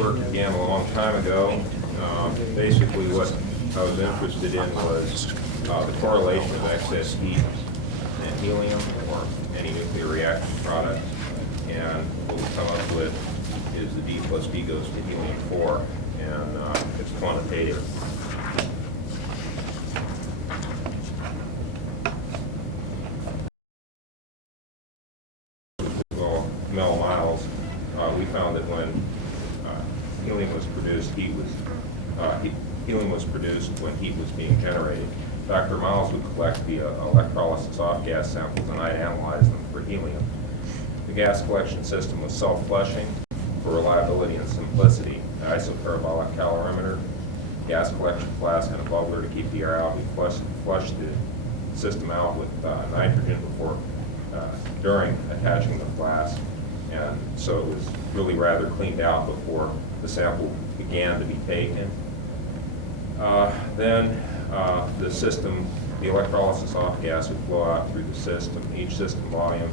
work began a long time ago. Basically what I was interested in was the correlation of excess heat and helium or any nuclear reaction product. And what we come up with is the D plus B goes to helium-4, and it's quantitative. Well, Mel Miles, we found that when helium was produced, helium was produced when heat was being generated. Dr. Miles would collect the electrolysis off-gas samples, and I'd analyze them for helium. The gas collection system was self-flushing for reliability and simplicity. An isoparabolic calorimeter, gas collection flask, and a bubbler to keep the air out. We flushed the system out with nitrogen during attaching the flask, and so it was really rather cleaned out before the sample began to be taken. Then the system, the electrolysis off gas would flow out through the system. Each system volume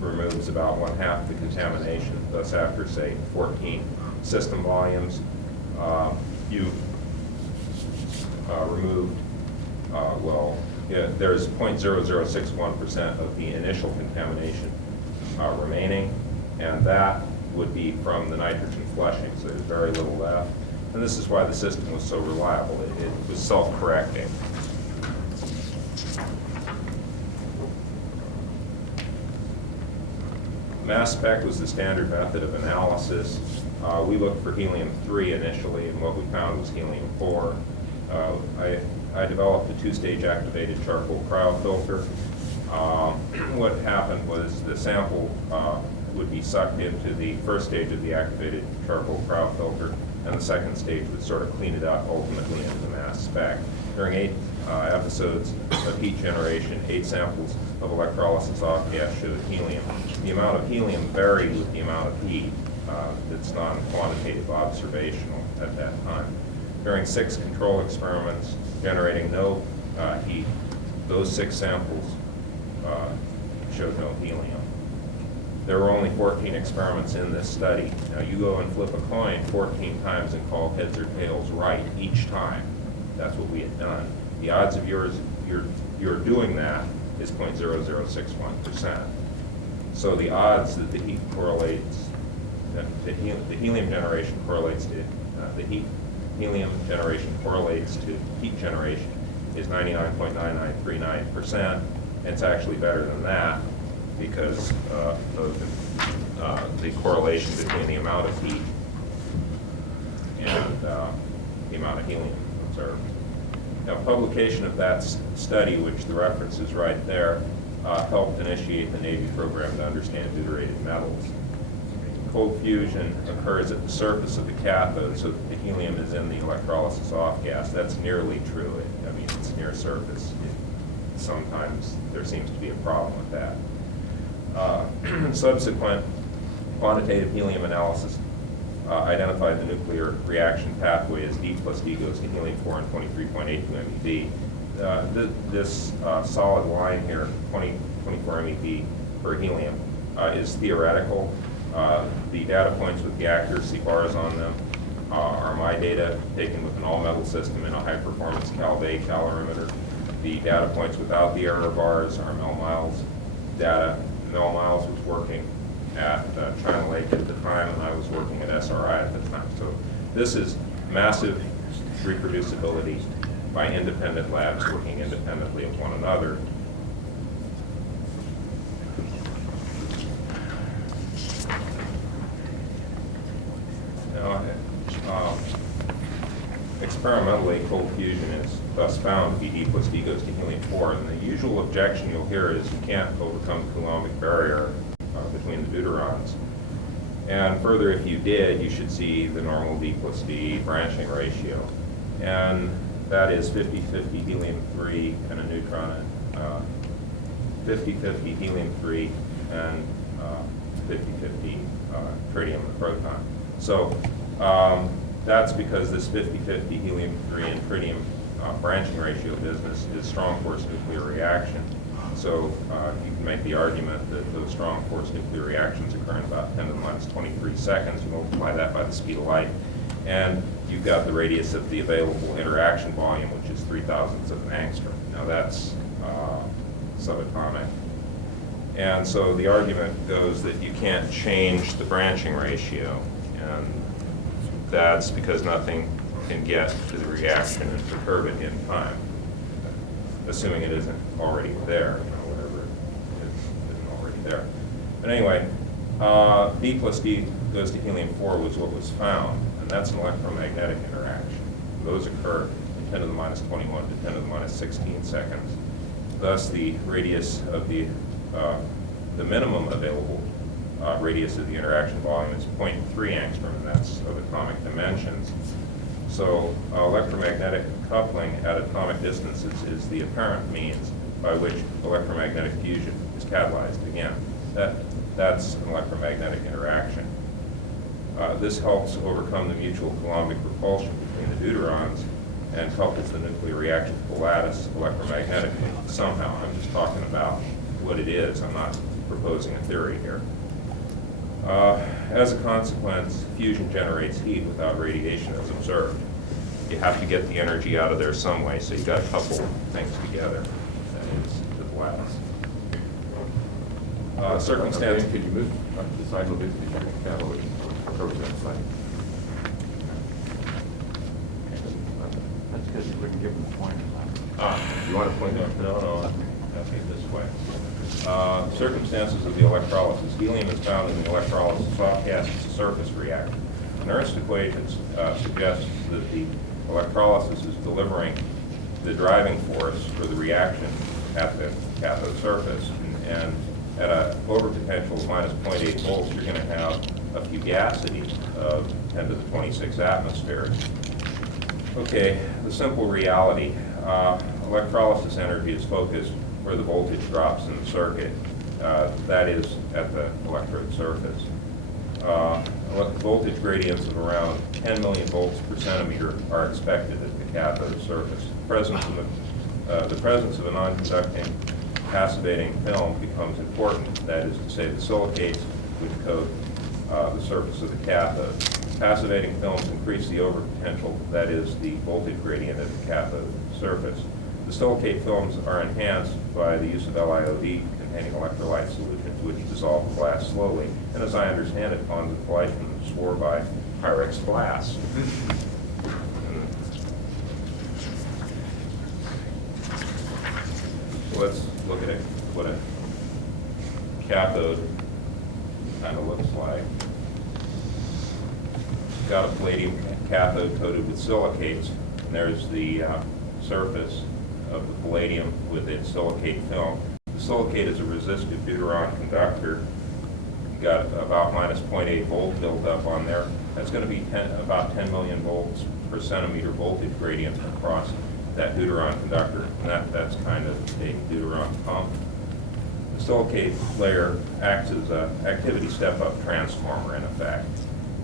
removes about 1/2 the contamination. Thus, after say 14 system volumes, you removed, there's 0.0061% of the initial contamination remaining, and that would be from the nitrogen flushing, so there's very little left. And this is why the system was so reliable. It was self-correcting. Mass spec was the standard method of analysis. We looked for helium-3 initially, and what we found was helium-4. I developed a 2-stage activated charcoal cryofilter. What happened was the sample would be sucked into the first stage of the activated charcoal cryofilter, and the second stage would sort of clean it up ultimately into the mass spec. During 8 episodes of heat generation, 8 samples of electrolysis off gas showed helium. The amount of helium varied with the amount of heat. It's non-quantitative observational at that time. During 6 control experiments generating no heat, those 6 samples showed no helium. There were only 14 experiments in this study. Now you go and flip a coin 14 times and call heads or tails right each time. That's what we had done. The odds of you're doing that is 0.0061%. So the odds that the heat correlates, that the helium generation correlates to helium generation correlates to heat generation is 99.9939%. It's actually better than that because of the correlation between the amount of heat and the amount of helium observed. Now, publication of that study, which the reference is right there, helped initiate the Navy program to understand deuterated metals. Cold fusion occurs at the surface of the cathode, so that the helium is in the electrolysis off gas. That's nearly true. It's near surface. Sometimes there seems to be a problem with that. Subsequent quantitative helium analysis identified the nuclear reaction pathway as D plus D goes to helium-4 and 23.82 MeV. This solid line here, 24 MeV per helium, is theoretical. The data points with the accuracy bars on them are my data taken with an all-metal system in a high-performance Cal-Bay calorimeter. The data points without the error bars are Mel Miles data. Mel Miles was working at China Lake at the time, and I was working at SRI at the time. So this is massive reproducibility by independent labs working independently of one another. Now, experimentally, cold fusion is thus found to be D plus D goes to helium-4, and the usual objection you'll hear is you can't overcome the coulombic barrier between the deuterons. And further, if you did, you should see the normal D plus D branching ratio. And that is 50-50 helium-3 and a neutron, and 50-50 helium-3 and 50-50 tritium and proton. So that's because this 50-50 helium-3 and tritium branching ratio business is strong force nuclear reaction. So you can make the argument that those strong force nuclear reactions occur in about 10 to the minus 23 seconds. You multiply that by the speed of light, and you've got the radius of the available interaction volume, which is 0.003 of an angstrom. Now that's subatomic. And so the argument goes that you can't change the branching ratio, and that's because nothing can get to the reaction and perturb it in time, assuming it isn't already there, whatever isn't already there. But anyway, D plus D goes to helium-4 was what was found, and that's an electromagnetic interaction. Those occur in 10 to the minus 21 to 10 to the minus 16 seconds. Thus, the radius of the minimum available radius of the interaction volume is 0.3 angstrom, and that's of atomic dimensions. So electromagnetic coupling at atomic distances is the apparent means by which electromagnetic fusion is catalyzed. Again, that's an electromagnetic interaction. This helps overcome the mutual coulombic repulsion between the deuterons and couples the nuclear reaction to the lattice electromagnetically somehow. I'm just talking about what it is. I'm not proposing a theory here. As a consequence, fusion generates heat without radiation as observed. You have to get the energy out of there some way, so you've got to couple things together. That is the lattice. Circumstance. Could you move to the side a little bit to check the catalyst? Over to that side. That's because you wouldn't give them the pointers. You want to point out? No, okay, this way. Circumstances of the electrolysis. Helium is found in the electrolysis off gas as a surface reactant. The Nernst equation suggests that the electrolysis is delivering the driving force for the reaction at the cathode surface. And at an overpotential of minus 0.8 volts, you're going to have a fugacity of 10 to the 26 atmospheres. Okay, the simple reality. Electrolysis energy is focused where the voltage drops in the circuit. That is at the electrode surface. Voltage gradients of around 10 million volts per centimeter are expected at the cathode surface. The presence of a non-conducting passivating film becomes important. That is to say, the silicates which coat the surface of the cathode. Passivating films increase the overpotential, that is, the voltage gradient at the cathode surface. The silicate films are enhanced by the use of LiOD containing electrolyte solutions, which dissolve the glass slowly, and as I understand it, Pons swore by Pyrex glass. So let's look at what a cathode kind of looks like. It's got a palladium cathode coated with silicates, and there's the surface of the palladium with its silicate film. The silicate is a resistive deuteron conductor. You got about minus 0.8 volt built up on there. That's going to be about 10 million volts per centimeter voltage gradient across that deuteron conductor, and that's kind of a deuteron pump. The silicate layer acts as an activity step-up transformer in effect.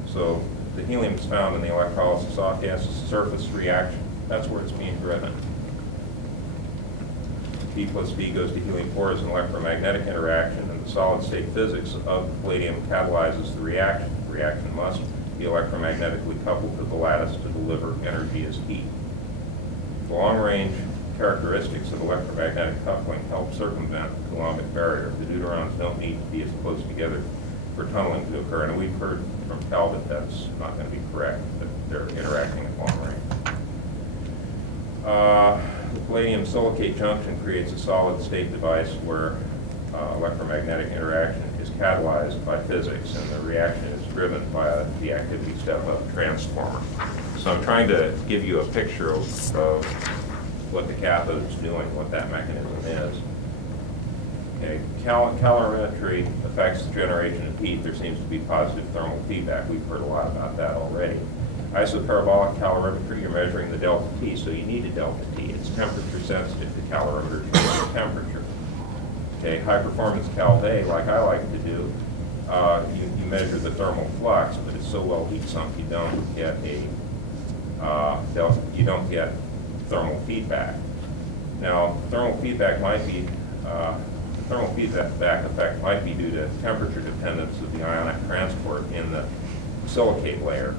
So the helium is found in the electrolysis off gas surface reaction. That's where it's being driven. D plus D goes to helium-4 as an electromagnetic interaction, and the solid-state physics of palladium catalyzes the reaction. The reaction must be electromagnetically coupled to the lattice to deliver energy as heat. The long-range characteristics of electromagnetic coupling help circumvent the coulombic barrier. The deuterons don't need to be as close together for tunneling to occur, and we've heard from Cal that that's not going to be correct, that they're interacting at long range. The palladium silicate junction creates a solid-state device where electromagnetic interaction is catalyzed by physics, and the reaction is driven by the activity step-up transformer. So I'm trying to give you a picture of what the cathode is doing, what that mechanism is. Okay, calorimetry affects the generation of heat. There seems to be positive thermal feedback. We've heard a lot about that already. Isoparabolic calorimetry, you're measuring the delta T, so you need a delta T. It's temperature sensitive. The calorimeter changes temperature. Okay, high performance Calvé, like I like to do, you measure the thermal flux, but it's so well heat sunk you don't get thermal feedback. Now, thermal feedback might be The thermal feedback effect might be due to temperature dependence of the ionic transport in the silicate layer.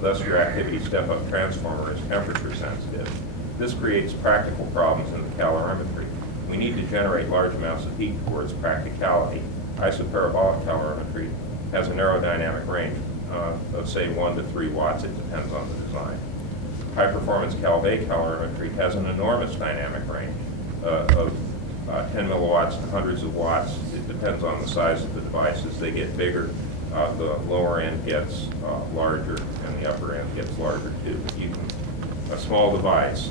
Thus your activity step-up transformer is temperature sensitive. This creates practical problems in the calorimetry. We need to generate large amounts of heat towards practicality. Isoparabolic calorimetry has a narrow dynamic range of say 1 to 3 watts. It depends on the design. High-performance Calvé calorimetry has an enormous dynamic range of 10 milliwatts to hundreds of watts. It depends on the size of the devices. They get bigger. The lower end gets larger, and the upper end gets larger too. But a small device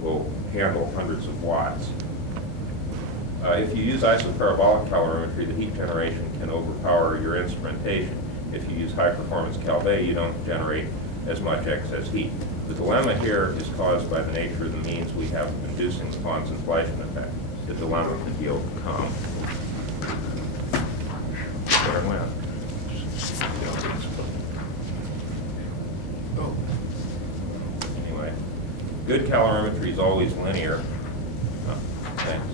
will handle hundreds of watts. If you use isoparabolic calorimetry, the heat generation can overpower your instrumentation. If you use high-performance Calvé, you don't generate as much excess heat. The dilemma here is caused by the nature of the means we have of inducing the Pons inflation effect. The dilemma can be overcome. There it went. Anyway, good calorimetry is always linear. Thanks.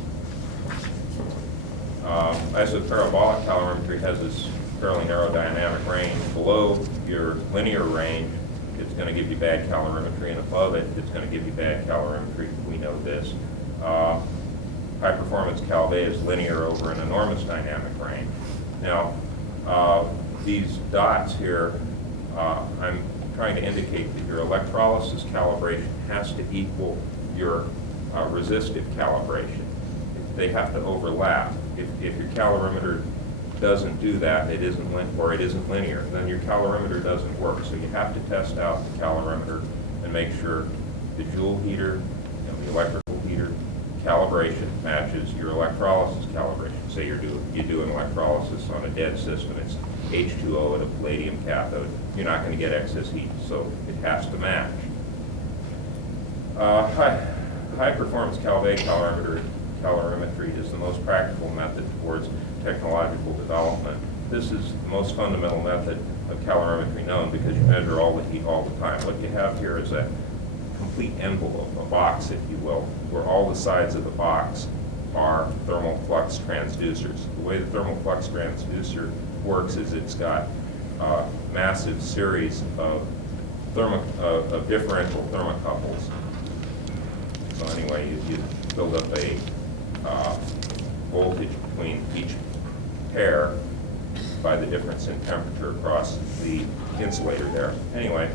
Isoparabolic calorimetry has this fairly narrow dynamic range. Below your linear range, it's going to give you bad calorimetry, and above it, it's going to give you bad calorimetry. We know this. High-performance Calvé is linear over an enormous dynamic range. Now, these dots here, I'm trying to indicate that your electrolysis calibration has to equal your resistive calibration. They have to overlap. If your calorimeter doesn't do that, it isn't linear, then your calorimeter doesn't work. So you have to test out the calorimeter and make sure the joule heater, the electrical heater calibration matches your electrolysis calibration. Say you do an electrolysis on a dead system, it's H2O at a palladium cathode. You're not going to get excess heat, so it has to match. High-performance Calvé calorimetry is the most practical method towards technological development. This is the most fundamental method of calorimetry known because you measure all the heat all the time. What you have here is a complete envelope, a box, if you will, where all the sides of the box are thermal flux transducers. The way the thermal flux transducer works is it's got a massive series of differential thermocouples. So anyway, you build up a voltage between each pair by the difference in temperature across the insulator there. Anyway,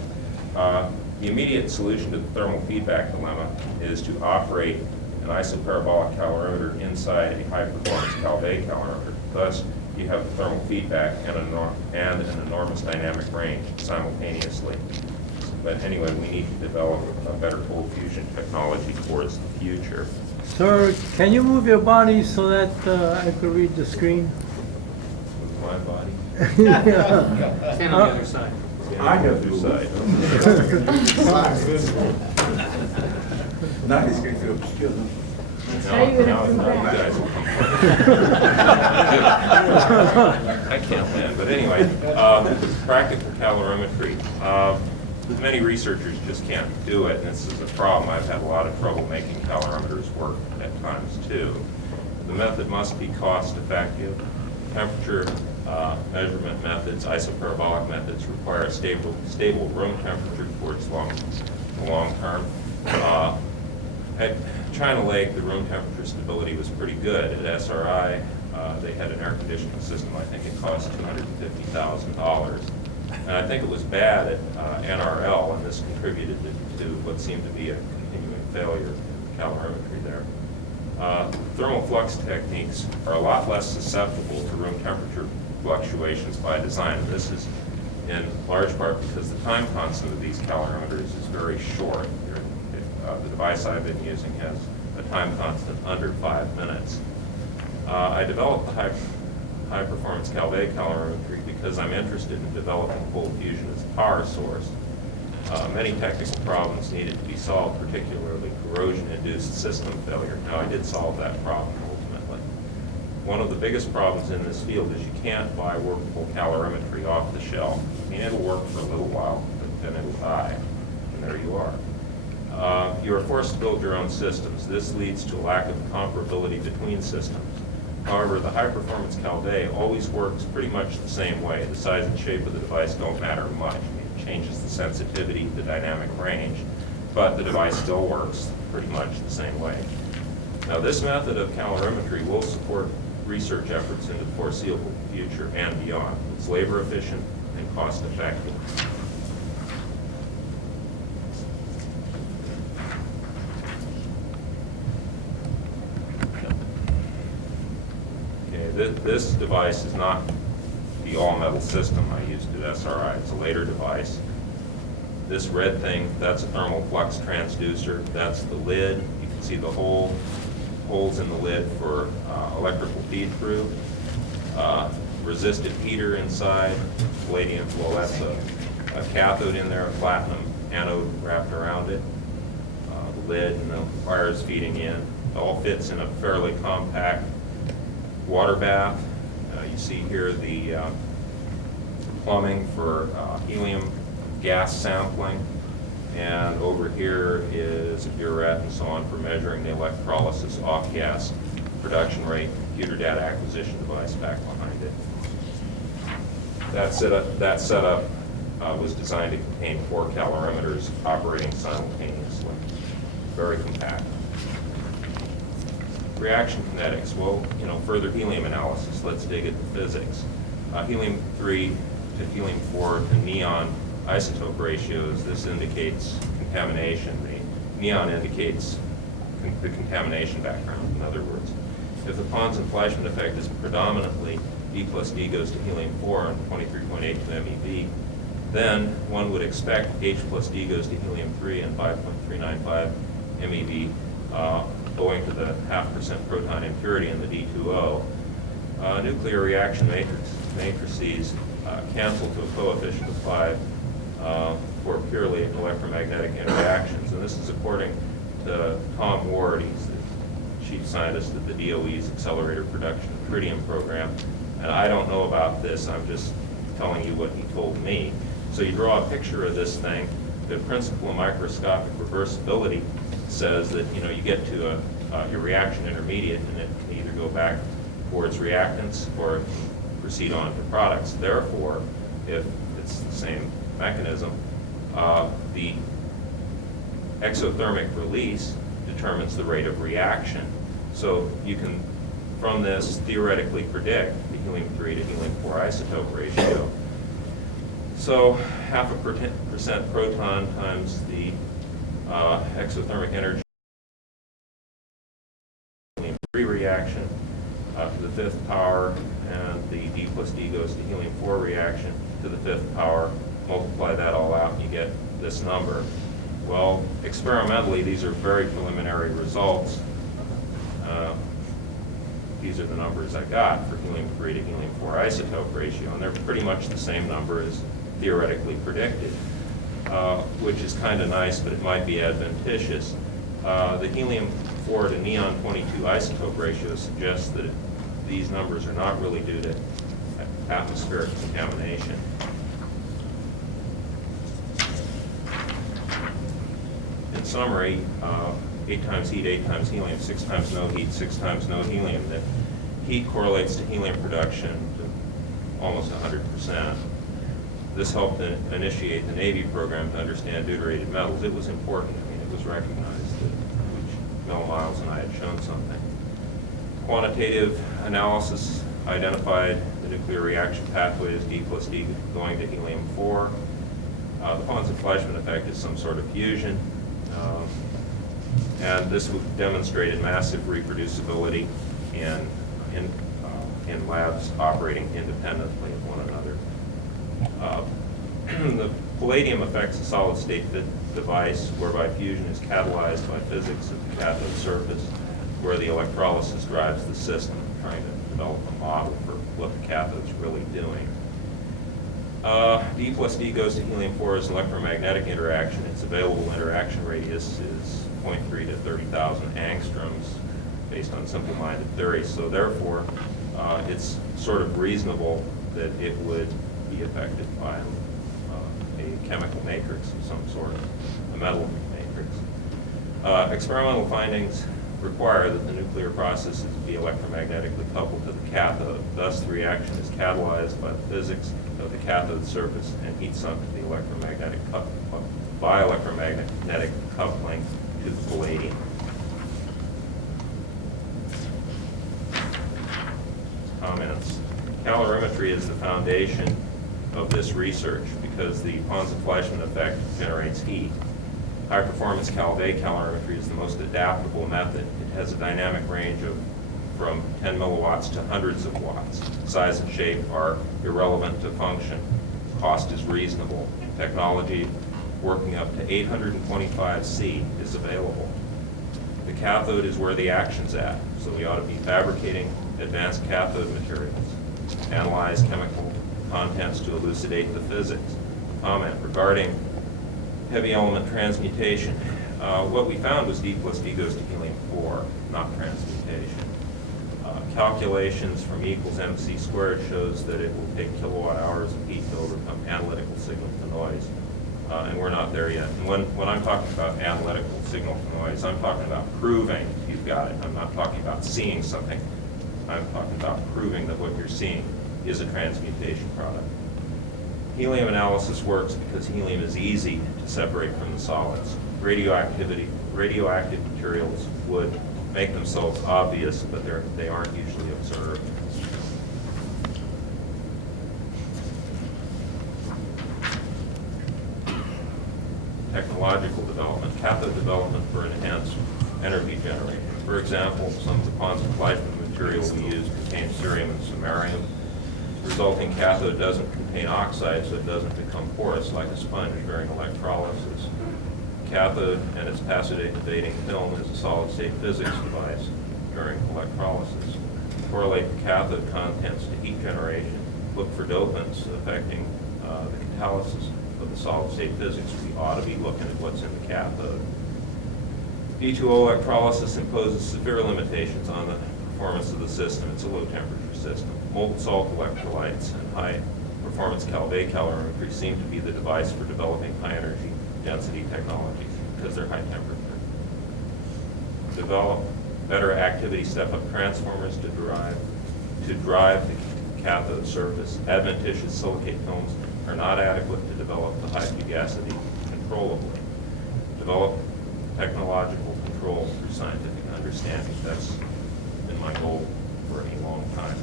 the immediate solution to the thermal feedback dilemma is to operate an isoparabolic calorimeter inside a high-performance Calvé calorimeter. Thus, you have thermal feedback and an enormous dynamic range simultaneously. But anyway, we need to develop a better cold fusion technology towards the future. Sir, can you move your body so that I could read the screen? With my body? Stand on the other side. I go through side. Now he's going to obscure them. Now you guys will come. I can't win, but anyway, practical calorimetry. Many researchers just can't do it, and this is a problem. I've had a lot of trouble making calorimeters work at times too. The method must be cost effective. Temperature measurement methods, isoparabolic methods, require a stable room temperature towards the long term. At China Lake, the room temperature stability was pretty good. At SRI, they had an air conditioning system. I think it cost $250,000. And I think it was bad at NRL, and this contributed to what seemed to be a continuing failure in calorimetry there. Thermal flux techniques are a lot less susceptible to room temperature fluctuations by design. And this is in large part because the time constant of these calorimeters is very short. The device I've been using has a time constant under 5 minutes. I developed the high-performance Calvé calorimetry because I'm interested in developing cold fusion as a power source. Many technical problems needed to be solved, particularly corrosion-induced system failure. Now, I did solve that problem ultimately. One of the biggest problems in this field is you can't buy workable calorimetry off the shelf. I mean, it'll work for a little while, but then it'll die, and there you are. You are forced to build your own systems. This leads to a lack of comparability between systems. However, the high-performance Calday always works pretty much the same way. The size and shape of the device don't matter much. It changes the sensitivity, the dynamic range, but the device still works pretty much the same way. Now, this method of calorimetry will support research efforts in the foreseeable future and beyond. It's labor efficient and cost effective. This device is not the all-metal system I used at SRI. It's a later device. This red thing, that's a thermal flux transducer. That's the lid. You can see the holes in the lid for electrical feed-through. Resistive heater inside. Palladium, well, that's a cathode in there, a platinum anode wrapped around it. The lid and the wires feeding in. It all fits in a fairly compact water bath. You see here the plumbing for helium gas sampling, and over here is a burette and so on for measuring the electrolysis off-gas production rate. Computer data acquisition device back behind it. That setup was designed to contain 4 calorimeters operating simultaneously. Very compact. Reaction kinetics, well, further helium analysis, let's dig at the physics. Helium-3 to helium-4 to neon isotope ratios, this indicates contamination. The neon indicates the contamination background, in other words. If the Pons and Fleischmann effect is predominantly D plus D goes to helium-4 and 23.82 MeV, then one would expect H plus D goes to helium-3 and 5.395 MeV, owing to the 0.5% proton impurity in the D2O. Nuclear reaction matrices cancel to a coefficient of 5 for purely electromagnetic interactions. And this is according to Tom Ward. He's the chief scientist at the DOE's Accelerator Production Tritium program. And I don't know about this. I'm just telling you what he told me. So you draw a picture of this thing. The principle of microscopic reversibility says that you get to your reaction intermediate, and it can either go back towards reactants or it can proceed on to products. Therefore, if it's the same mechanism, the exothermic release determines the rate of reaction. So you can, from this, theoretically predict the helium-3 to helium-4 isotope ratio. So 0.5% proton times the exothermic energy helium-3 reaction to the 5th power, and the D plus D goes to helium-4 reaction to the 5th power. Multiply that all out and you get this number. Well, experimentally, these are very preliminary results. These are the numbers I got for helium-3 to helium-4 isotope ratio, and they're pretty much the same number as theoretically predicted, which is kind of nice, but it might be adventitious. The helium-4 to neon-22 isotope ratio suggests that these numbers are not really due to atmospheric contamination. In summary, 8 times heat, 8 times helium, 6 times no heat, 6 times no helium. The heat correlates to helium production to almost 100%. This helped initiate the Navy program to understand deuterated metals. It was important. I mean, it was recognized that Mel Miles and I had shown something. Quantitative analysis identified the nuclear reaction pathway as D plus D going to helium-4. The Pons and Fleischmann effect is some sort of fusion. And this demonstrated massive reproducibility in labs operating independently of one another. The palladium affects a solid-state device whereby fusion is catalyzed by physics of the cathode surface, where the electrolysis drives the system, trying to develop a model for what the cathode's really doing. D plus D goes to helium-4 as an electromagnetic interaction. Its available interaction radius is 0.3 to 30,000 angstroms based on simple-minded theory. So therefore, it's sort of reasonable that it would be affected by a chemical matrix of some sort, a metal matrix. Experimental findings require that the nuclear processes be electromagnetically coupled to the cathode. Thus, the reaction is catalyzed by the physics of the cathode surface and heats up to the electromagnetic coupling to the palladium. Comments. Calorimetry is the foundation of this research because the Pons-Fleischmann effect generates heat. High-performance calorimetry is the most adaptable method. It has a dynamic range of from 10 milliwatts to hundreds of watts. Size and shape are irrelevant to function. Cost is reasonable. Technology working up to 825 C is available. The cathode is where the action's at, so we ought to be fabricating advanced cathode materials, analyze chemical contents to elucidate the physics. Comment regarding heavy element transmutation. What we found was D plus D goes to helium-4, not transmutation. Calculations from E equals MC squared shows that it will take kilowatt hours of heat to overcome analytical signal to noise. And we're not there yet. And when I'm talking about analytical signal to noise, I'm talking about proving you've got it. I'm not talking about seeing something. I'm talking about proving that what you're seeing is a transmutation product. Helium analysis works because helium is easy to separate from the solids. Radioactive materials would make themselves obvious, but they aren't usually observed. Technological development, cathode development for enhanced energy generation. For example, some of the Pons-Fleischmann material we use contains cerium and samarium. Resulting cathode doesn't contain oxide, so it doesn't become porous like a sponge during electrolysis. Cathode and its passivate-evading film is a solid-state physics device during electrolysis. Correlate the cathode contents to heat generation. Look for dopants affecting the catalysis of the solid-state physics. We ought to be looking at what's in the cathode. D2O electrolysis imposes severe limitations on the performance of the system. It's a low-temperature system. Molten salt electrolytes and high-performance calorimetry seem to be the device for developing high-energy density technologies because they're high temperature. Develop better activity step-up transformers to drive the cathode surface. Adventitious silicate films are not adequate to develop the high fugacity controllably. Develop technological control through scientific understanding. That's been my goal for a long time.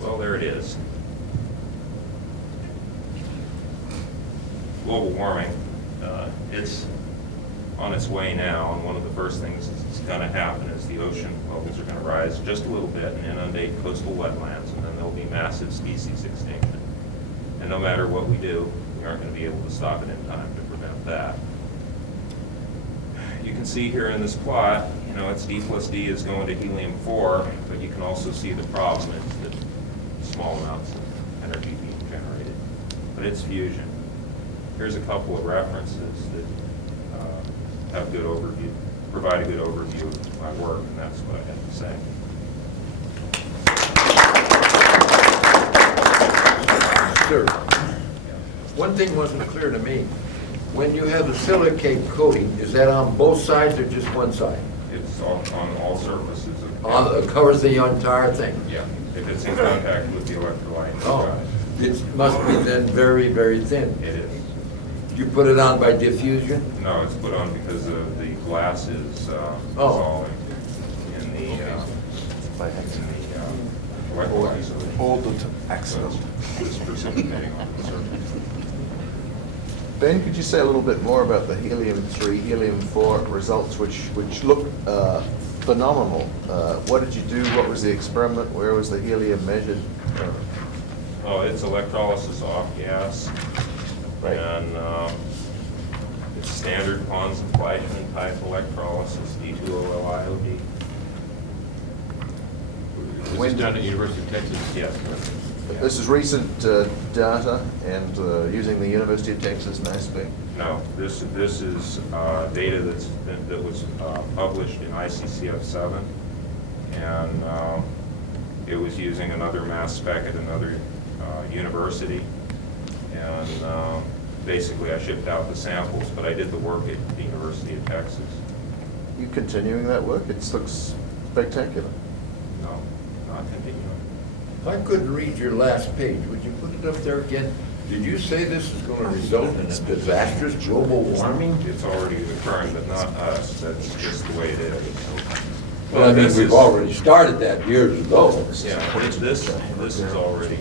Well, there it is. Global warming, it's on its way now, and one of the first things that's going to happen is the ocean levels are going to rise just a little bit and inundate coastal wetlands, and then there'll be massive species extinction. And no matter what we do, we aren't going to be able to stop it in time to prevent that. You can see here in this plot, it's D plus D is going to helium-4, but you can also see the problem is that small amounts of energy being generated, but it's fusion. Here's a couple of references that have a good overview, provide a good overview of my work, and that's what I have to say. Sir, one thing wasn't clear to me. When you have the silicate coating, is that on both sides or just one side? It's on all surfaces. It covers the entire thing? Yeah, if it's in contact with the electrolyte. Oh, it must be then very, very thin. It is. You put it on by diffusion? No, it's put on because of the glass is dissolving in the electrolyte. All the excellent. It's precipitating on the surface. Ben, could you say a little bit more about the helium-3, helium-4 results, which look phenomenal? What did you do? What was the experiment? Where was the helium measured? Oh, it's electrolysis off gas. Right. And it's standard Pons-Fleischmann type electrolysis, D2O-LiOD. This is done at University of Texas. Yes. This is recent data and using the University of Texas NASP. No, this is data that was published in ICCF 7, and it was using another mass spec at another university, and basically I shipped out the samples, but I did the work at the University of Texas. You continuing that work? It looks spectacular. No, not continuing. I couldn't read your last page. Would you put it up there again? Did you say this is going to result in a disastrous global warming? It's already occurring, but not us. That's just the way it is. Well, I mean, we've already started that years ago. Yeah, this is already,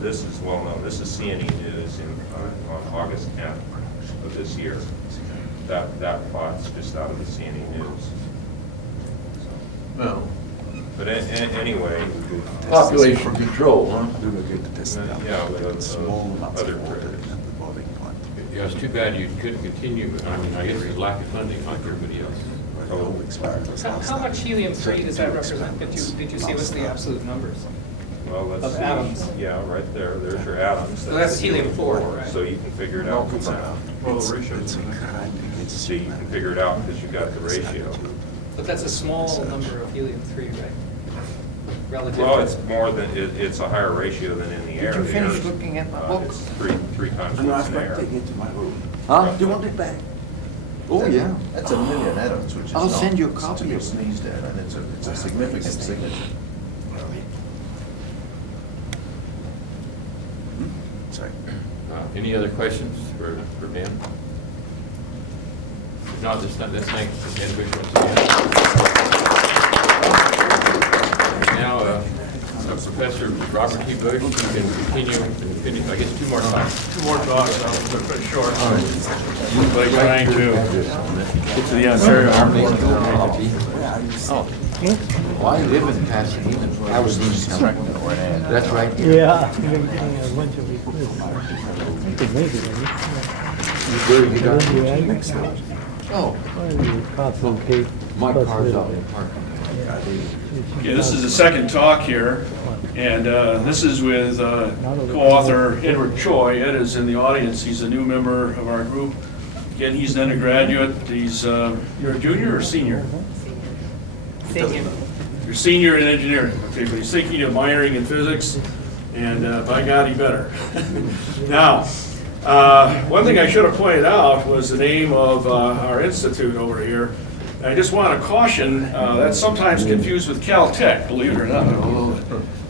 this is well known. This is CNE News on August 10th of this year. That plot's just out of the CNE News. So, No. but anyway, Population control, huh? yeah, with other critters. Yeah, it's too bad you couldn't continue, but I mean, I guess there's lack of funding like everybody else. How much helium-3 does that represent? Did you see what's the absolute numbers? Well, let's Of see. atoms. Yeah, right there. There's your atoms. So that's helium-4, right? So you can figure it out from that. Well, the ratio is So you can figure it out because you got the ratio. But that's a small number of helium-3, right? Relative. Well, it's more than, it's a higher ratio than in the air. Did you The finish air is, looking at my book? It's three times what's in the air. Huh? Do you want it back? Oh, yeah. That's 1 million atoms, which is I'll not- send you a it's copy to be of it. sneezed at, and it's a significant signature. Sorry. Any other questions for Ben? If not, let's thank the individuals again. Now, Professor Robert T. Bush, you can continue and finish, I guess, 2 more times. 2 more talks, I'll keep it short. By trying to get to the Ontario Army Corps of Engineers. Oh. Well, I live in Pasadena. I was in That's right here. Yeah, you're getting a bunch of requests. I could make it, Where you got right? Oh, Concentrate. my car's out in parking. Okay, this is the second talk here, and this is with co-author Edward Choi. Ed is in the audience. He's a new member of our group. Again, he's an undergraduate. He's, you're a junior or senior? Senior. You're senior in engineering, okay, but he's thinking of minoring in physics, and by God, he better. Now, one thing I should have pointed out was the name of our institute over here. I just want to caution, that's sometimes confused with Caltech, believe it or not.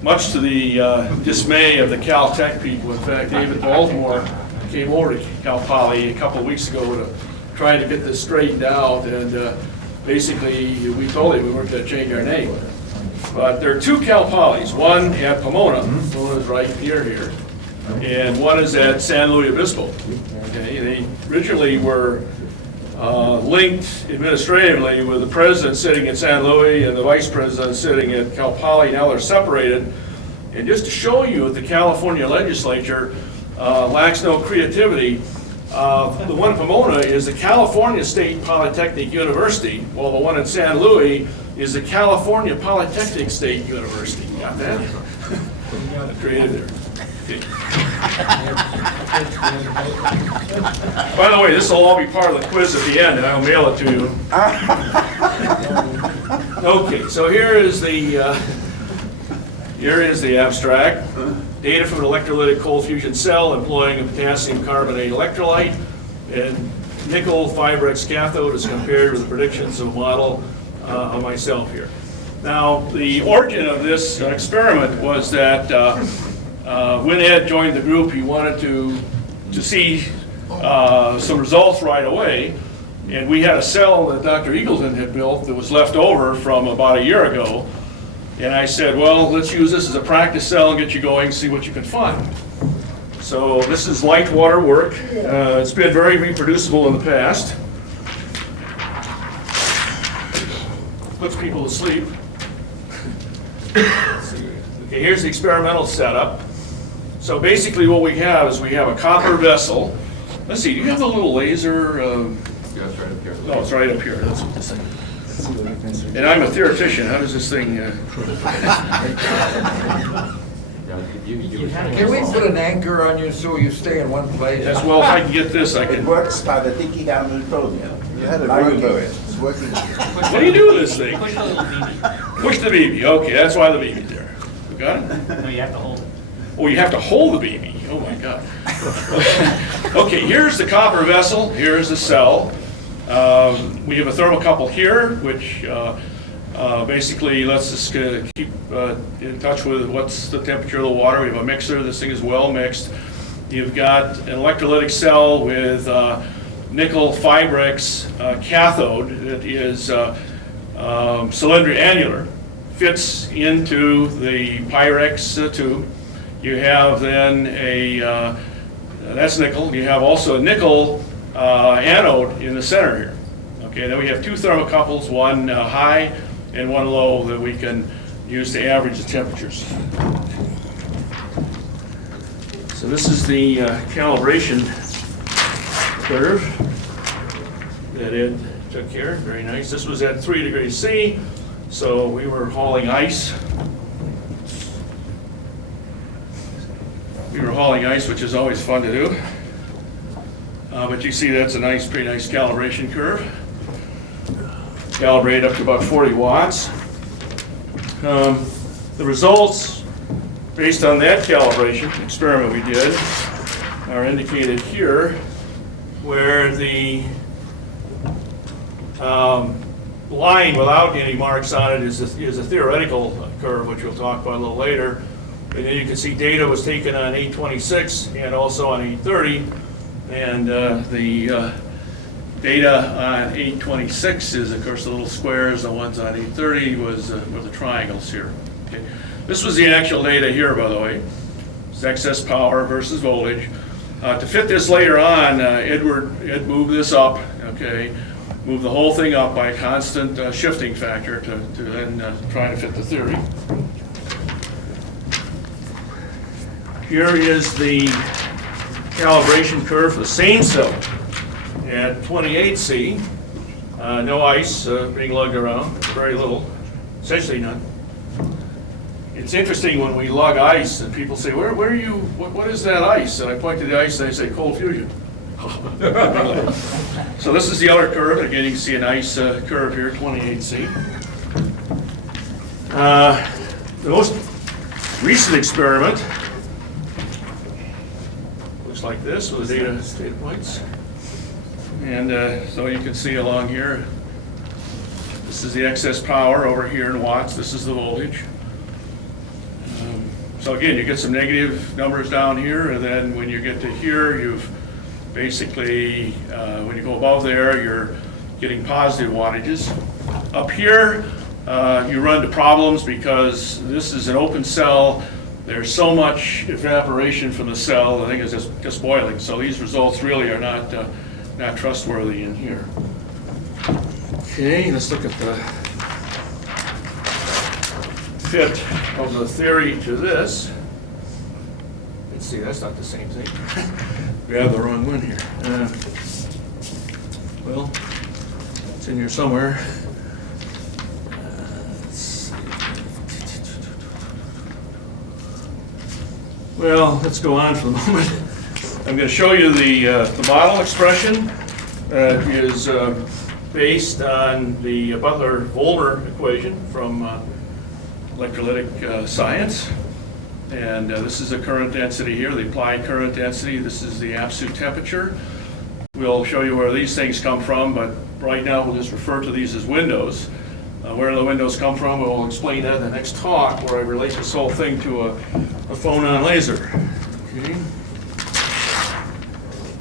Much to the dismay of the Caltech people. In fact, David Baltimore came over to Cal Poly a couple of weeks ago to try to get this straightened out, and basically we told him we weren't going to change our name. But there are 2 Cal Polys, one at Pomona, one is right near here, and one is at San Luis Obispo. Okay, they originally were linked administratively with the president sitting at San Luis and the vice president sitting at Cal Poly. Now they're separated. And just to show you, the California legislature lacks no creativity. The one in Pomona is the California State Polytechnic University, while the one in San Luis is the California Polytechnic State University. Got that? Creative there. Okay. By the way, this will all be part of the quiz at the end, and I'll mail it to you. Okay, so here is the abstract. Data from an electrolytic cold fusion cell employing a potassium carbonate electrolyte and nickel Fibrex cathode is compared with the predictions of a model of myself here. Now, the origin of this experiment was that when Ed joined the group, he wanted to see some results right away. And we had a cell that Dr. Eagleton had built that was left over from about a year ago. And I said, well, let's use this as a practice cell and get you going, see what you can find. So this is light water work. It's been very reproducible in the past. Puts people to sleep. Okay, here's the experimental setup. So basically what we have is we have a copper vessel. Let's see, do you have the little laser? Yeah, it's right up here. No, it's right up here. That's what this thing. And I'm a theoretician. How does this thing? Can we put an anchor on you so you stay in one place? As well, if I can get this, I It can. works by the thinking down the program. You had it Now you working. do it. It's working. What do you do with this thing? Push the little BB. Push the BB. Okay, that's why the BB's there. You got it? No, you have to hold it. Oh, you have to hold the BB. Oh my God. Okay, here's the copper vessel. Here's the cell. We have a thermocouple here, which basically lets us keep in touch with what's the temperature of the water. We have a mixer. This thing is well mixed. You've got an electrolytic cell with nickel Fibrex cathode that is cylindrical annular, fits into the Pyrex tube. You have then that's nickel. You have also a nickel anode in the center here. Okay, then we have two thermocouples, one high and one low, that we can use to average the temperatures. So this is the calibration curve that Ed took here. Very nice. This was at 3 degrees C, so we were hauling ice. We were hauling ice, which is always fun to do. But you see that's a nice, pretty nice calibration curve. Calibrate up to about 40 watts. The results based on that calibration experiment we did are indicated here, where the line without any marks on it is a theoretical curve, which we'll talk about a little later. And then you can see data was taken on 826 and also on 830, and the data on 826 is, of course, the little squares. The ones on 830 were the triangles here. Okay. This was the actual data here, by the way. It's excess power versus voltage. To fit this later on, Ed moved this up, okay, moved the whole thing up by a constant shifting factor to then try to fit the theory. Here is the calibration curve for the same cell at 28C. No ice being lugged around, very little, essentially none. It's interesting when we lug ice and people say, where are you, what is that ice? And I point to the ice and they say, cold fusion. So this is the other curve. Again, you can see a nice curve here, 28C. The most recent experiment looks like this with the data points. And so you can see along here, this is the excess power over here in watts. This is the voltage. So again, you get some negative numbers down here, and then when you get to here, you've basically, when you go above there, you're getting positive wattages. Up here, you run into problems because this is an open cell. There's so much evaporation from the cell, the thing is just boiling. So these results really are not trustworthy in here. Okay, let's look at the fit of the theory to this. Let's see, that's not the same thing. We have the wrong one here. Well, it's in here somewhere. Let's see. Well, let's go on for the moment. I'm going to show you the model expression that is based on the Butler-Volmer equation from electrolytic science. And this is the current density here, the applied current density. This is the absolute temperature. We'll show you where these things come from, but right now we'll just refer to these as windows. Where the windows come from, we'll explain that in the next talk, where I relate this whole thing to a phonon laser. Okay.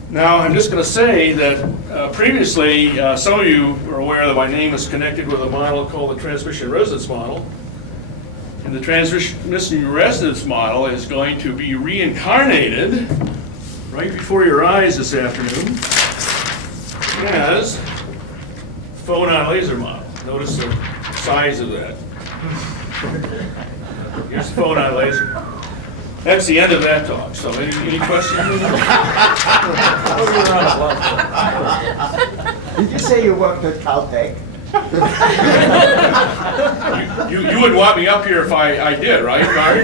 Now, I'm just going to say that previously, some of you are aware that my name is connected with a model called the transmission resonance model. And the transmission resonance model is going to be reincarnated right before your eyes this afternoon as phonon laser model. Notice the size of that. Here's the phonon laser. That's the end of that talk. So any questions? Did you say you worked at Caltech? You wouldn't want me up here if I did, right, Barry?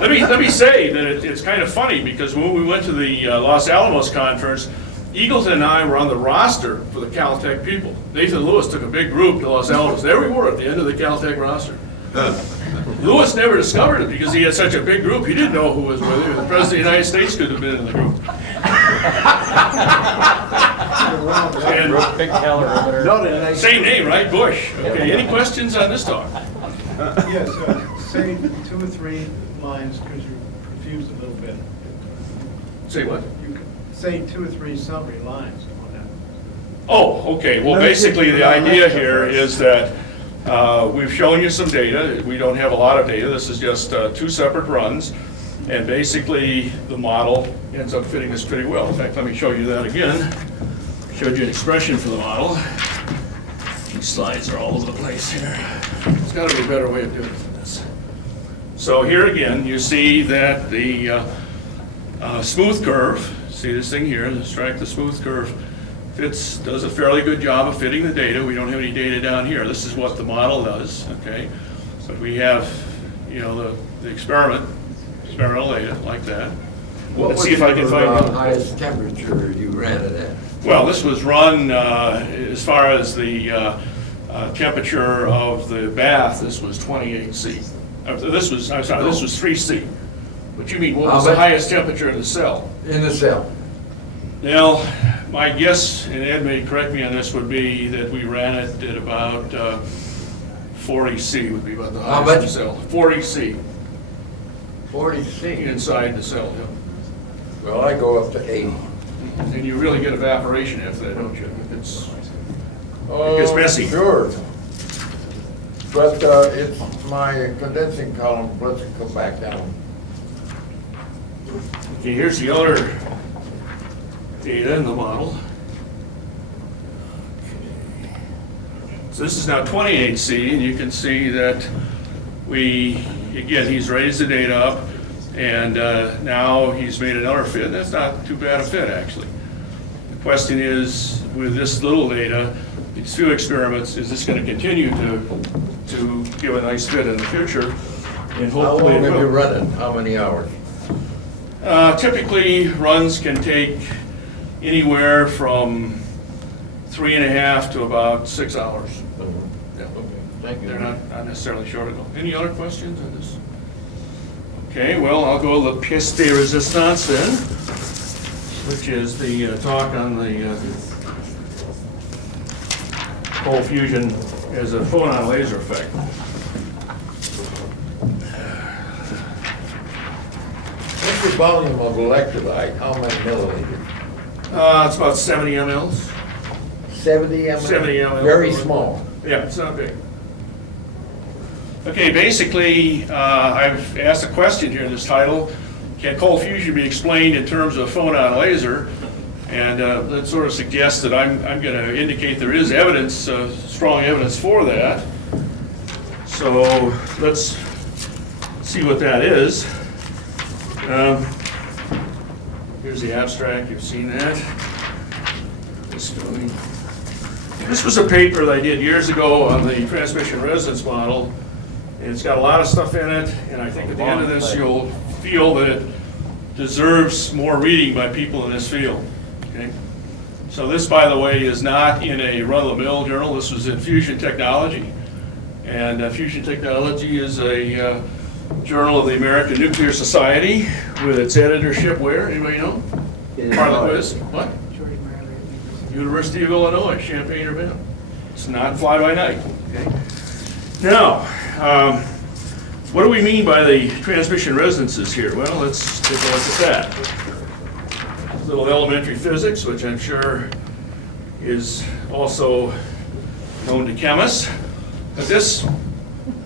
Let me say that it's kind of funny, because when we went to the Los Alamos conference, Eagleton and I were on the roster for the Caltech people. Nathan Lewis took a big group to Los Alamos. There we were at the end of the Caltech roster. Lewis never discovered it because he had such a big group. He didn't know who was with him. The President of the United States could have been in the group. And Big calorimeter. Not a nice. same name, right? Bush. Okay, any questions on this talk? Yes, say 2 or 3 lines, because you confused a little bit. Say what? You could say 2 or 3 summary lines on that. Oh, okay. Well, basically, the idea here is that we've shown you some data. We don't have a lot of data. This is just 2 separate runs. And basically, the model ends up fitting this pretty well. In fact, let me show you that again. Showed you an expression for the model. These slides are all over the place here. There's got to be a better way of doing this. So here again, you see that the smooth curve, see this thing here, the smooth curve, does a fairly good job of fitting the data. We don't have any data down here. This is what the model does, okay? But we have, you know, the experimental data like that. Let's see if I can find the highest temperature you ran it at? Well, this was run as far as the temperature of the bath. This was 28 C. This was 3 C. But you mean what was the highest temperature in the cell? In the cell. Now, my guess, and Ed may correct me on this, would be that we ran it at about 40 C would be about the highest in the cell. 40 C 40 C. inside the cell. Yeah. Well, I go up to 80. And you really get evaporation after that, don't you? It Oh, gets messy. Sure. But it's my condensing column, let's come back down. Okay, here's the other data in the model. So this is now 28 C, and you can see that again, he's raised the data up, and now he's made another fit. That's not too bad a fit, actually. The question is, with this little data, these few experiments, is this going to continue to give a nice fit in the future? And How hopefully long it have you will. run it? How many hours? Typically, runs can take anywhere from 3.5 to about 6 hours. Yeah. Thank you. They're not necessarily short at all. Any other questions on this? Okay, well, I'll go the pièce de résistance then, which is the talk on the cold fusion as a photon laser effect. What's the volume of electrolyte? How many milliliters? It's about 70 mLs. 70 ml? 70 mL. Very small. Yeah, it's not big. Okay, basically, I've asked a question here in this title. Can cold fusion be explained in terms of a photon laser? And that sort of suggests that I'm going to indicate there is evidence, strong evidence for that. So let's see what that is. Here's the abstract. You've seen that. This was a paper that I did years ago on the transmission resonance model. And it's got a lot of stuff in it, and I think at the end of this, you'll feel that it deserves more reading by people in this field. Okay? So this, by the way, is not in a run-of-the-mill journal. This was in Fusion Technology. And Fusion Technology is a journal of the American Nuclear Society with its editorship where? Anybody know? Part of the quiz? What? University of Illinois, Champaign-Urbana. It's not fly-by-night. Okay? Now, what do we mean by the transmission resonances here? Well, let's take a look at that. A little elementary physics, which I'm sure is also known to chemists. But this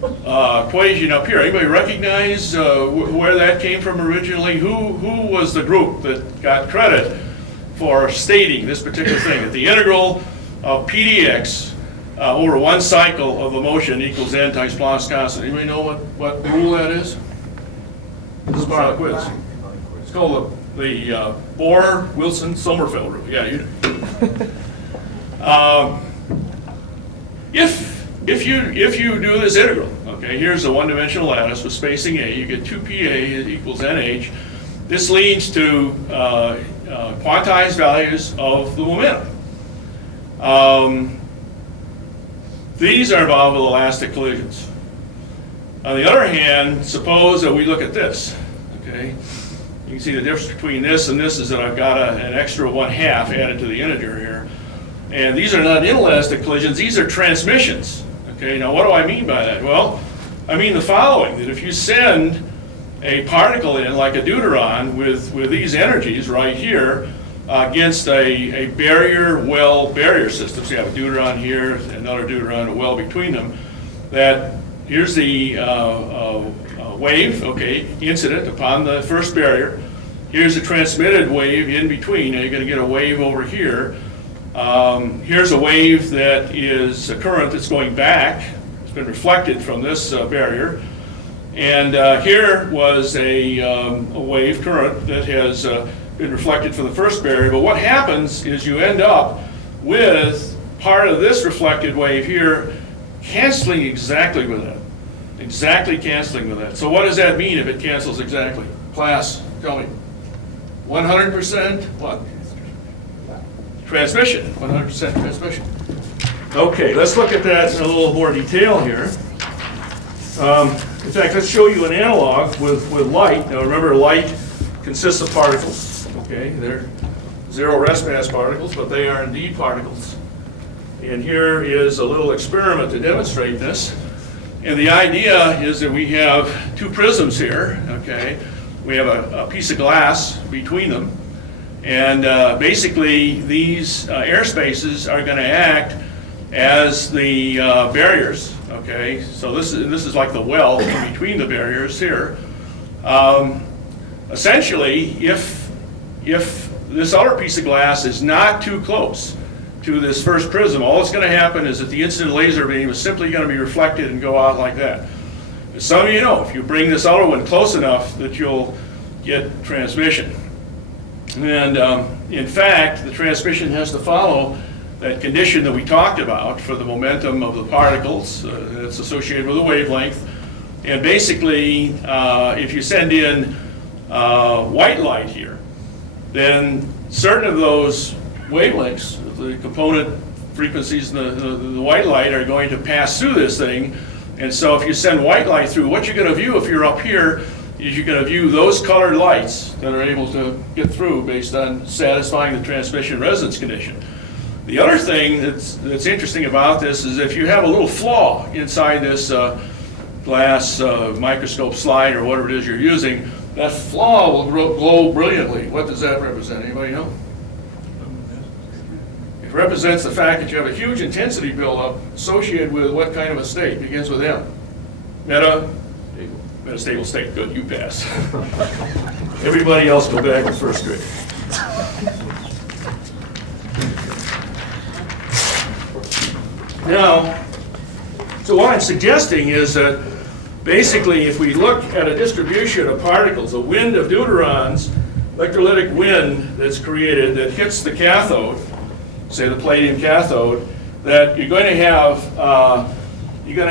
equation up here, anybody recognize where that came from originally? Who was the group that got credit for stating this particular thing? That the integral of PdX over one cycle of the motion equals n times Planck's constant. Anybody know what rule that is? This is part of the quiz. It's called the Bohr-Wilson-Sommerfeld rule. Yeah, you if you do this integral, okay, here's a one-dimensional lattice with spacing a, you get 2pa equals nh. This leads to quantized values of the momentum. These are involved with elastic collisions. On the other hand, suppose that we look at this, okay? You can see the difference between this and this is that I've got an extra 1/2 added to the integer here. And these are not inelastic collisions, these are transmissions. Okay, now what do I mean by that? Well, I mean the following, that if you send a particle in, like a deuteron, with these energies right here, against a barrier system, so you have a deuteron here, another deuteron, a well between them, that here's the wave, okay, incident upon the first barrier. Here's a transmitted wave in between. Now you're going to get a wave over here. Here's a wave that is a current that's going back. It's been reflected from this barrier. And here was a wave current that has been reflected from the first barrier. But what happens is you end up with part of this reflected wave here canceling exactly with that. Exactly canceling with that. So what does that mean if it cancels exactly? Class, tell me. 100% what? Transmission. 100% transmission. Okay, let's look at that in a little more detail here. In fact, let's show you an analog with light. Now remember, light consists of particles. Okay, they're zero rest mass particles, but they are indeed particles. And here is a little experiment to demonstrate this. And the idea is that we have two prisms here, okay? We have a piece of glass between them. And basically, these air spaces are going to act as the barriers, okay? So this is like the well between the barriers here. Essentially, if this other piece of glass is not too close to this first prism, all that's going to happen is that the incident laser beam is simply going to be reflected and go out like that. As some of you know, if you bring this other one close enough, that you'll get transmission. And in fact, the transmission has to follow that condition that we talked about for the momentum of the particles that's associated with the wavelength. And basically, if you send in white light here, then certain of those wavelengths, the component frequencies in the white light, are going to pass through this thing. And so if you send white light through, what you're going to view if you're up here is you're going to view those colored lights that are able to get through based on satisfying the transmission resonance condition. The other thing that's interesting about this is if you have a little flaw inside this glass microscope slide or whatever it is you're using, that flaw will glow brilliantly. What does that represent? Anybody know? It represents the fact that you have a huge intensity buildup associated with what kind of a state? Begins with M. Metastable state. Good, you pass. Everybody else go back to first grade. Now, so what I'm suggesting is that basically if we look at a distribution of particles, a wind of deuterons, electrolytic wind that's created that hits the cathode, say the palladium cathode, that you're going to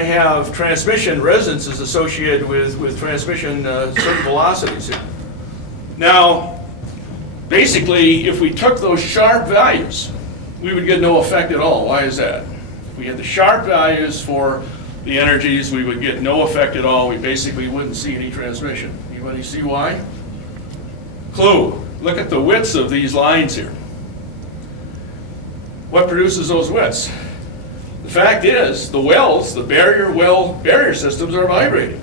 have transmission resonances associated with transmission certain velocities here. Now, basically, if we took those sharp values, we would get no effect at all. Why is that? If we had the sharp values for the energies, we would get no effect at all. We basically wouldn't see any transmission. Anybody see why? Clue. Look at the widths of these lines here. What produces those widths? The fact is, the wells, the barrier systems are vibrating.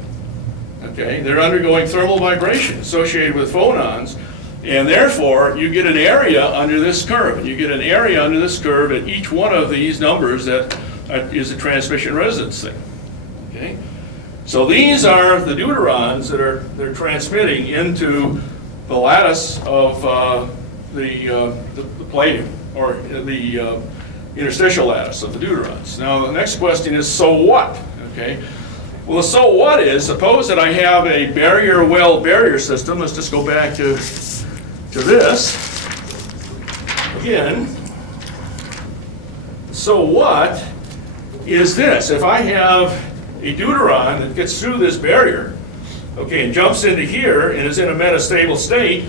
Okay, they're undergoing thermal vibration associated with phonons, and therefore you get an area under this curve. And you get an area under this curve at each one of these numbers that is a transmission resonance thing. Okay, so these are the deuterons that they're transmitting into the lattice of the palladium, or the interstitial lattice of the deuterons. Now the next question is, so what? Okay. Well, the so what is, suppose that I have a barrier system. Let's just go back to this. Again, so what is this? If I have a deuteron that gets through this barrier, okay, and jumps into here and is in a metastable state,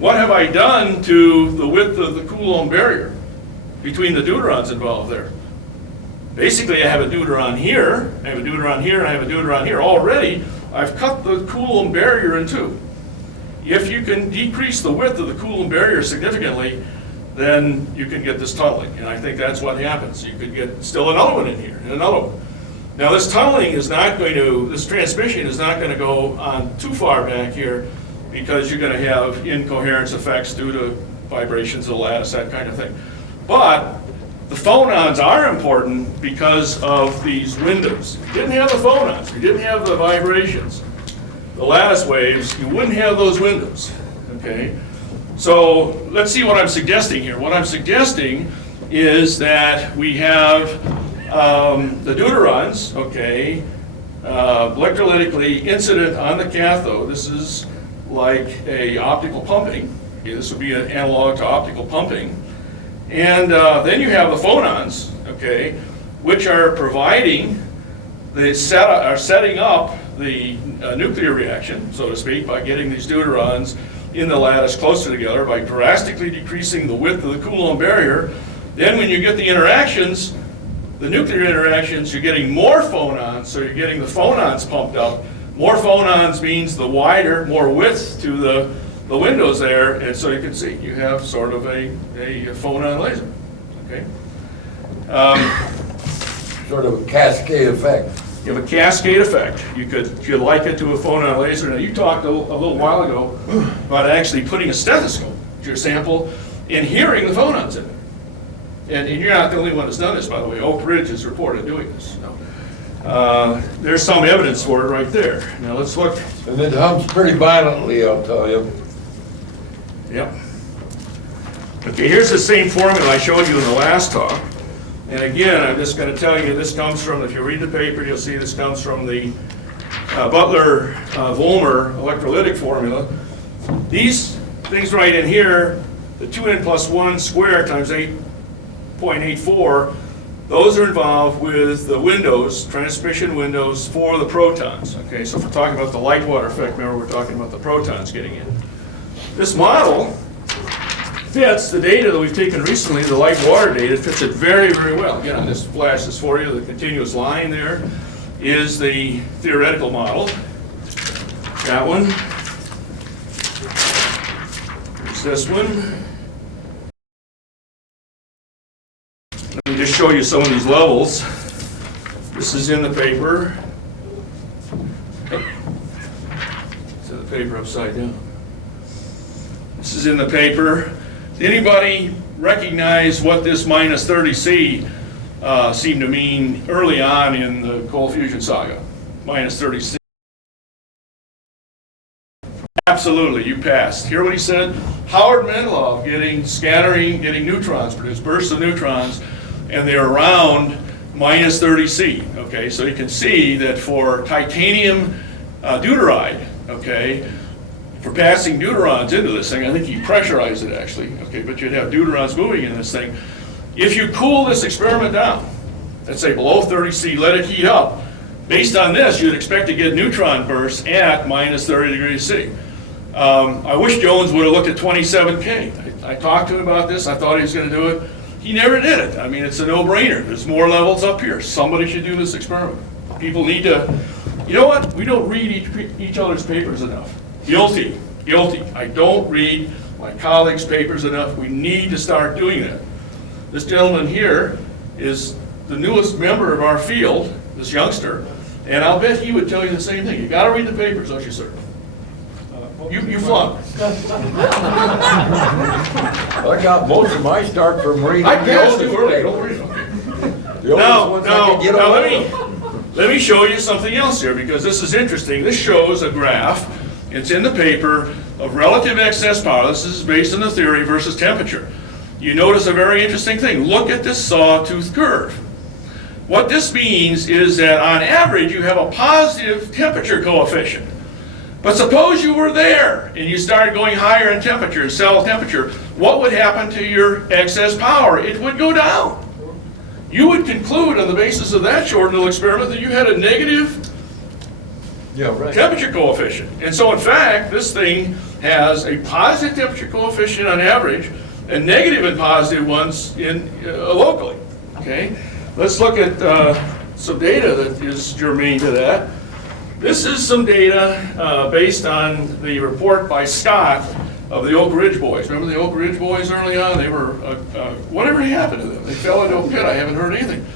what have I done to the width of the Coulomb barrier between the deuterons involved there? Basically, I have a deuteron here, I have a deuteron here, and I have a deuteron here. Already, I've cut the Coulomb barrier in two. If you can decrease the width of the Coulomb barrier significantly, then you can get this tunneling. And I think that's what happens. You could get still another one in here, and another one. Now this tunneling is not going to, this transmission is not going to go on too far back here, because you're going to have incoherence effects due to vibrations of the lattice, that kind of thing. But the phonons are important because of these windows. If you didn't have the phonons, if you didn't have the vibrations, the lattice waves, you wouldn't have those windows, okay? So let's see what I'm suggesting here. What I'm suggesting is that we have the deuterons, okay, electrolytically incident on the cathode. This is like a optical pumping. Okay, this would be an analog to optical pumping. And then you have the phonons, okay, which are providing are setting up the nuclear reaction, so to speak, by getting these deuterons in the lattice closer together, by drastically decreasing the width of the Coulomb barrier. Then when you get the interactions, the nuclear interactions, you're getting more phonons, so you're getting the phonons pumped up. More phonons means the wider, more width to the windows there, and so you can see you have sort of a phonon laser, okay? Sort of a cascade effect. You have a cascade effect. You could like it to a phonon laser. Now, you talked a little while ago about actually putting a stethoscope to your sample and hearing the phonons in it. And you're not the only one that's done this, by the way. Oak Ridge has reported doing this. There's some evidence for it right there. Now let's look. And it hums pretty violently, I'll tell you. Yep. Okay, here's the same formula I showed you in the last talk. And again, I'm just going to tell you, this comes from, if you read the paper, you'll see this comes from the Butler-Volmer electrolytic formula. These things right in here, the 2n+1 squared times 8.84, those are involved with the windows, transmission windows for the protons. Okay, so if we're talking about the light water effect, remember we're talking about the protons getting in. This model fits the data that we've taken recently, the light water data, fits it very, very well. Again, I'll just flash this for you. The continuous line there is the theoretical model. That one. There's this one. Let me just show you some of these levels. This is in the paper. It's in the paper upside down. This is in the paper. Does anybody recognize what this minus 30C seemed to mean early on in the cold fusion saga? Minus 30C. Absolutely, you passed. Hear what he said? Howard Mendelov getting neutrons, produced bursts of neutrons, and they're around minus 30C. Okay, so you can see that for titanium deuteride, okay, for passing deuterons into this thing, I think he pressurized it actually, okay, but you'd have deuterons moving in this thing. If you cool this experiment down, let's say below 30C, let it heat up, based on this, you'd expect to get neutron bursts at minus 30 degrees C. I wish Jones would have looked at 27K. I talked to him about this, I thought he was going to do it. He never did it. I mean, it's a no-brainer. There's more levels up here. Somebody should do this experiment. People need to, you know what? We don't read each other's papers enough. Guilty. I don't read my colleagues' papers enough. We need to start doing that. This gentleman here is the newest member of our field, this youngster, and I'll bet he would tell you the same thing. You got to read the papers, don't you, sir? You flunked. I got most of my start from reading. I passed too early. Don't worry. Now, let me show you something else here, because this is interesting. This shows a graph. It's in the paper of relative excess power. This is based on the theory versus temperature. You notice a very interesting thing. Look at this sawtooth curve. What this means is that on average you have a positive temperature coefficient. But suppose you were there and you started going higher in temperature, cell temperature, what would happen to your excess power? It would go down. You would conclude on the basis of that short little experiment that you had a negative temperature coefficient. And so in fact, this thing has a positive temperature coefficient on average and negative and positive ones in locally. Okay? Let's look at some data that is germane to that. This is some data based on the report by Scott of the Oak Ridge boys. Remember the Oak Ridge boys early on? They were, whatever happened to them? They fell into a pit. I haven't heard anything.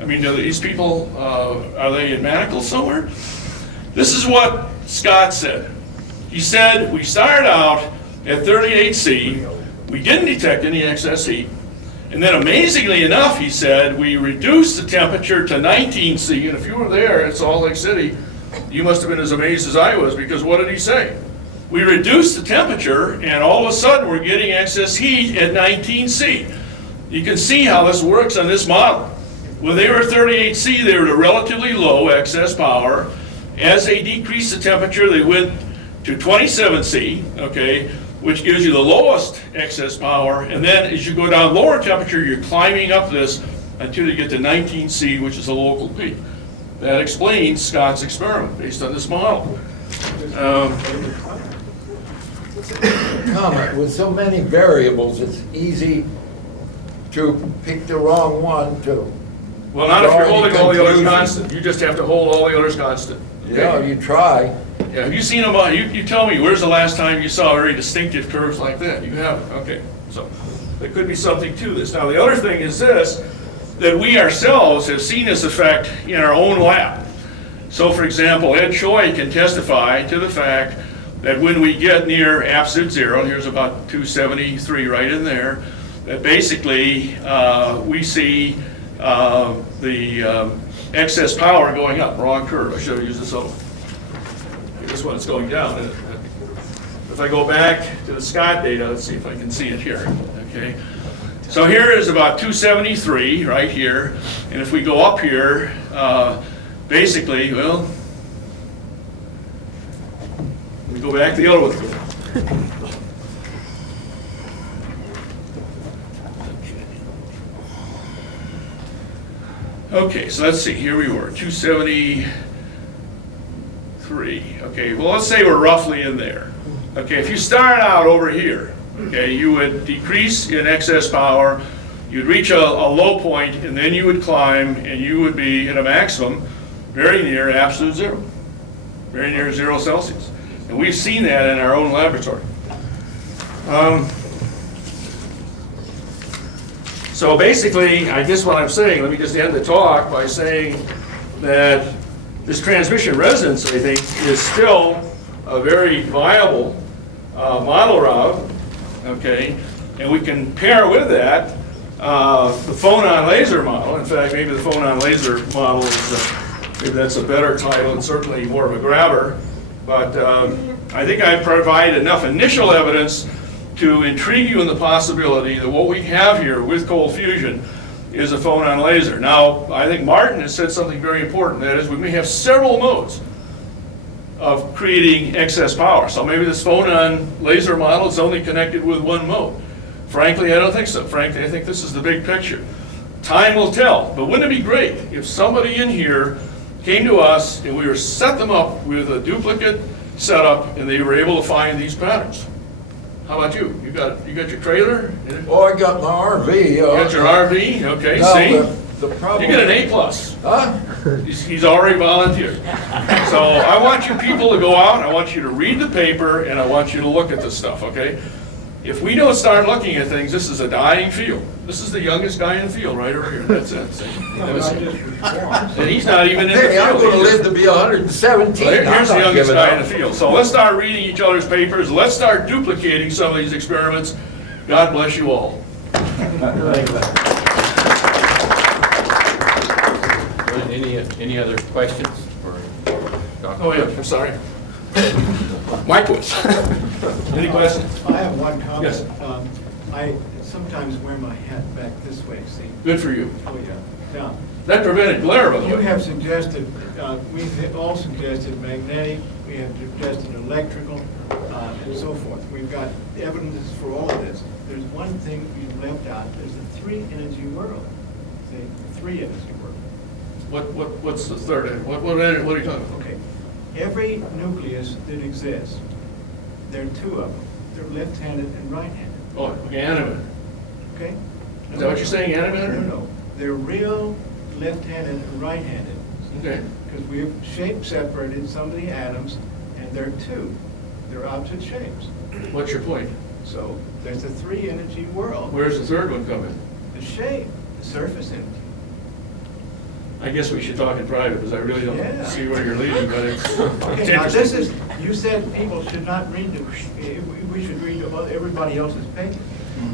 I mean, do these people, are they in manacles somewhere? This is what Scott said. He said, we started out at 38C. We didn't detect any excess heat. And then amazingly enough, he said, we reduced the temperature to 19C. And if you were there at Salt Lake City, you must have been as amazed as I was, because what did he say? We reduced the temperature, and all of a sudden we're getting excess heat at 19C. You can see how this works on this model. When they were 38C, they were at a relatively low excess power. As they decreased the temperature, they went to 27C, okay, which gives you the lowest excess power. And then as you go down lower temperature, you're climbing up this until you get to 19C, which is the local peak. That explains Scott's experiment based on this model. Comment, with so many variables, it's easy to pick the wrong one to. Well, not if you're draw any holding all the others conclusions. constant. You just have to hold all the others constant. Yeah, you try. Yeah, have you seen them? You tell me, where's the last time you saw very distinctive curves like that? You haven't. Okay, so there could be something to this. Now, the other thing is this, that we ourselves have seen this effect in our own lab. So, for example, Ed Choi can testify to the fact that when we get near absolute zero, and here's about 273 right in there, that basically we see the excess power going up. Wrong curve. I should have used this other one. This one is going down. If I go back to the Scott data, let's see if I can see it here. Okay. So here is about 273 right here, and if we go up here, basically, well, let me go back to the other one. Okay, so let's see, here we were, 273. Okay, well, let's say we're roughly in there. Okay, if you start out over here, okay, you would decrease in excess power, you'd reach a low point, and then you would climb, and you would be at a maximum very near absolute zero, very near 0 Celsius. And we've seen that in our own laboratory. So basically, I guess what I'm saying, let me just end the talk by saying that this transmission resonance, I think, is still a very viable model route, okay? And we can pair with that the phonon laser model. In fact, maybe the phonon laser model is, maybe that's a better title and certainly more of a grabber. But I think I provide enough initial evidence to intrigue you in the possibility that what we have here with cold fusion is a phonon laser. Now, I think Martin has said something very important. That is, we may have several modes of creating excess power. So maybe this phonon laser model is only connected with one mode. Frankly, I don't think so. Frankly, I think this is the big picture. Time will tell, but wouldn't it be great if somebody in here came to us and we were set them up with a duplicate setup and they were able to find these patterns? How about you? You got your trailer? Oh, I got my RV. You got your RV? Okay, No, see? the problem. You get an A+. Huh? He's already volunteered. So I want you people to go out, I want you to read the paper, and I want you to look at this stuff, okay? If we don't start looking at things, this is a dying field. This is the youngest guy in the field right over here. That's it. See? And he's not even in the field. Hey, I'm going to live to be 117. Well, here's the I'm not youngest giving guy in up. the field. So let's start reading each other's papers. Let's start duplicating some of these experiments. God bless you all. Any other questions for Dr. Oh, yeah, I'm sorry. Mike was. Any questions? I have one comment. Yes. I sometimes wear my hat back this way, see? Good for you. Oh, yeah. Now, That prevented glare, by the you way. have suggested, we've all suggested magnetic, we have suggested electrical, and so forth. We've got evidence for all of this. There's one thing you left out, there's the 3-energy world. See, 3-energy world. What's the third? What are you talking about? Okay. Every nucleus that exists, there are 2 of them. They're left-handed and right-handed. Oh, okay, animated. Okay? Is that what you're saying, animated? No. They're real left-handed and right-handed. Okay. Because we've shape separated some of the atoms, and there are 2. They're opposite shapes. What's your point? So there's a three-energy world. Where's the third one come in? The shape, the surface energy. I guess we should talk in private, because I really Yeah. don't see where you're leading, but it's Okay, it's now this interesting. is, you said people should not read we should read everybody else's paper.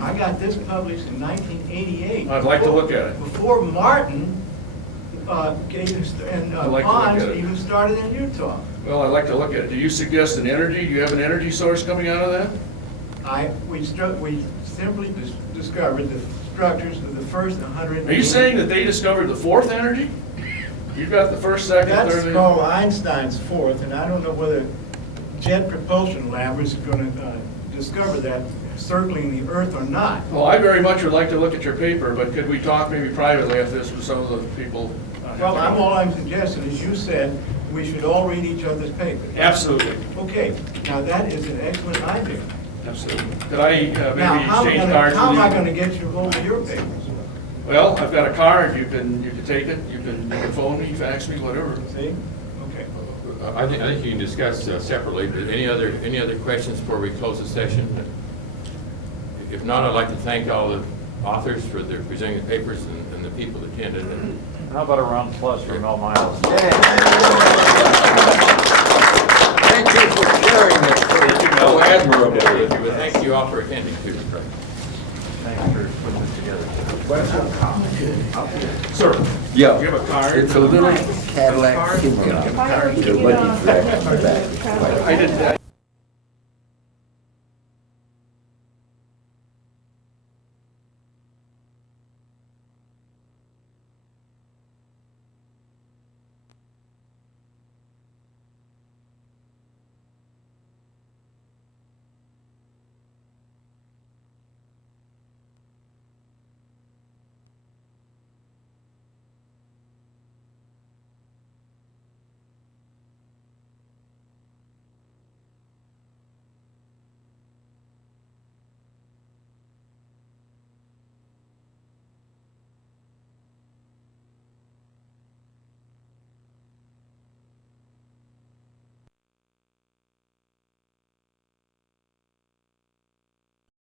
I got this published in 1988. I'd like to look at it. Before Martin and I'd like to look Pons at it. even started in Utah. Well, I'd like to look at it. Do you suggest an energy? Do you have an energy source coming out of that? We simply discovered the structures of the first 100. Are you saying that they discovered the fourth energy? You've got the first, second, That's third. called Einstein's fourth, and I don't know whether Jet Propulsion Lab is going to discover that circling the Earth or not. Well, I very much would like to look at your paper, but could we talk maybe privately after this with some of the people? Well, all I'm suggesting is you said we should all read each other's papers. Absolutely, Okay, now that is an excellent idea. absolutely. Could I Now, maybe how exchange cards am I with going you? to get you hold of your papers? Well, I've got a card. You can take it. You can phone me, fax me, whatever. See? Okay. I think you can discuss separately, but any other questions before we close the session? If not, I'd like to thank all the authors for their presenting the papers and the people that attended. And How about a round of applause for Mel Miles? Thank you for sharing this so admirably. thank you all for attending too. Thanks for putting this together. Sir, Yeah. do you have a card? It's a little Cadillac Simula. If I ever can get on. I didn't.